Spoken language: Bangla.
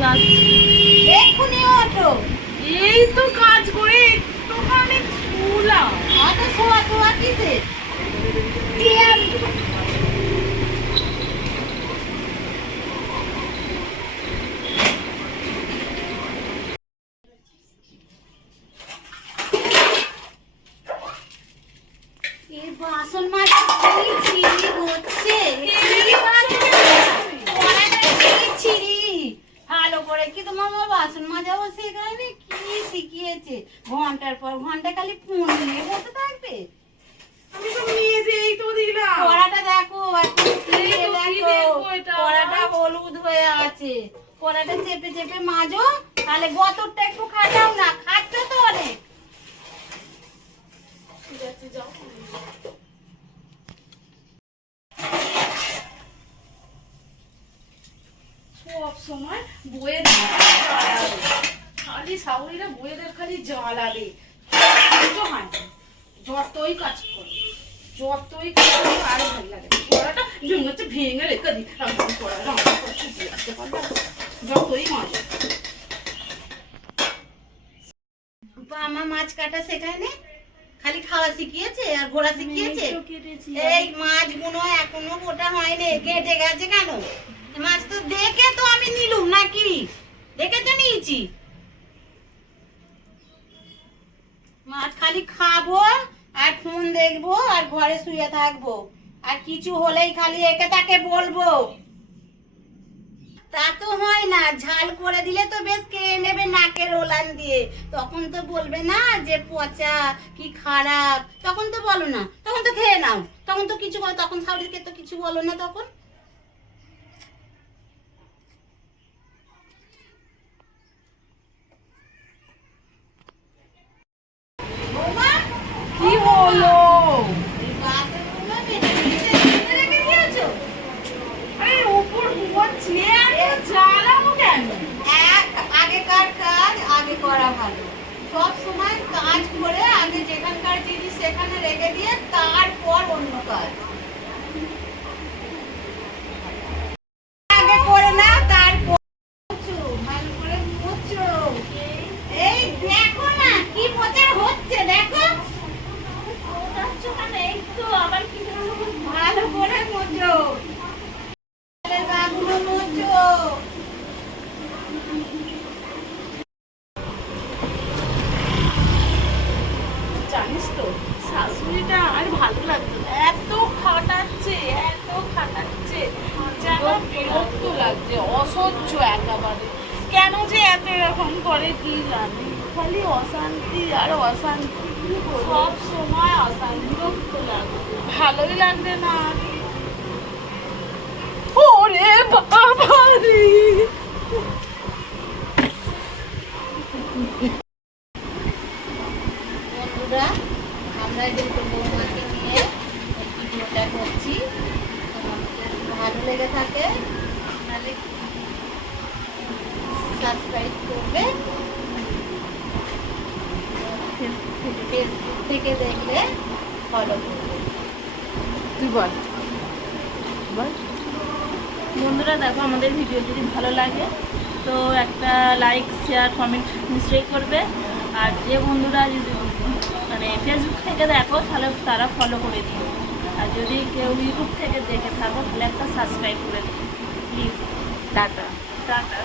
যাচ্ছি। এক্ষুনি ওঠো। এই তো কাজ করে একটুখানি শুলাম। অত শোয়া শোয়া কিসে? এই বাসন মাজা কি ছিঁড়ি হচ্ছে? ভালো করে কি তোমার মা বাসন মাজাও শেখায়নি? কি শিখিয়েছে? ঘন্টার পর ঘন্টা খালি ফোন নিয়ে বসে থাকবে। আমি তো মেজেই তো দিলাম। কড়াটা দেখো, এই তো কি দেখবো এটা? কড়াটা হলুদ হয়ে আছে। কড়াটা চেপে চেপে মাজো, তাহলে গতরটা একটু খাটাও না, খাচ্ছ তো অনেক। ঠিক আছে, যাও। সব সময় বইয়ের জ্বালাবে, খালি শাশুড়িরা বইয়েদের খালি জ্বালাবে। কিচ্ছু হয় না। যতই কাজ করো, যতই কাজ করো, আরো ভালো লাগে। পড়াটা হচ্ছে ভেঙে রেখে দিই, যতই মজা। আমার মাছ কাটা শেখায়নি, খালি খাওয়া শিখিয়েছে আর ঘোড়া শিখিয়েছে। এই মাছগুলো এখনো গোটা হয়নি, কেটে গেছে কেন? মাছ তো দেখে তো আমি নিলুম নাকি? দেখে তো নিয়েছি। মাছ খালি খাবো আর ফোন দেখবো আর ঘরে শুয়ে থাকবো, আর কিছু হলেই খালি একে তাকে বলবো। তা তো হয় না, ঝাল করে দিলে তো বেশ খেয়ে নেবে নাকের ওলান দিয়ে। তখন তো বলবে না যে পচা কি খারাপ, তখন তো বলো না, তখন তো খেয়ে নাও। তখন তো কিছু বলো, তখন শাশুড়িকে তো কিছু বলো না তখন। বৌমা, কি হলো? এই বাসনগুলো মেজে ফ্রিজে রেখে দিয়েছো? আরে উপর ঘুমাচ্ছি, এত জ্বালাবো কেন? আগেকার কাজ আগে করা ভালো। সব সময় কাজ করে আগে যেখানকার জিনিস সেখানে রেখে দিয়ে তারপর অন্য কাজ আগে করে না, তারপর মুছো, ভালো করে মুছো। এই দেখো না কি প্রচার হচ্ছে, দেখো এই তো আবার কি ভালো করে মুছো, গাগুলো মুছো। জানিস তো, শাশুড়িটা আর ভালো লাগতো না। এত খাটাচ্ছে, এত খাটাচ্ছে, যেন বিরক্ত লাগছে, অসহ্য একেবারে। কেন যে এত এরকম করে কি জানি, খালি অশান্তি আর অশান্তি, সব সময় অশান্তি, বিরক্ত লাগছে, ভালোই লাগছে না। ওরে বাবা রে! বন্ধুরা, আমরা কিন্তু বৌমাকে নিয়ে এই ভিডিওটা করছি। তোমাদের ভালো লেগে থাকে তাহলে সাবস্ক্রাইব করবে, ফেসবুক থেকে দেখলে ফলো করবে। তুই বল। বন্ধুরা দেখো, আমাদের ভিডিও যদি ভালো লাগে তো একটা লাইক শেয়ার কমেন্ট নিশ্চয়ই করবে। আর যে বন্ধুরা যদি মানে ফেসবুক থেকে দেখো তাহলে তারা ফলো করে দিও। আর যদি কেউ ইউটিউব থেকে দেখে থাকো তাহলে একটা সাবস্ক্রাইব করে দিও প্লিজ। Tata tata.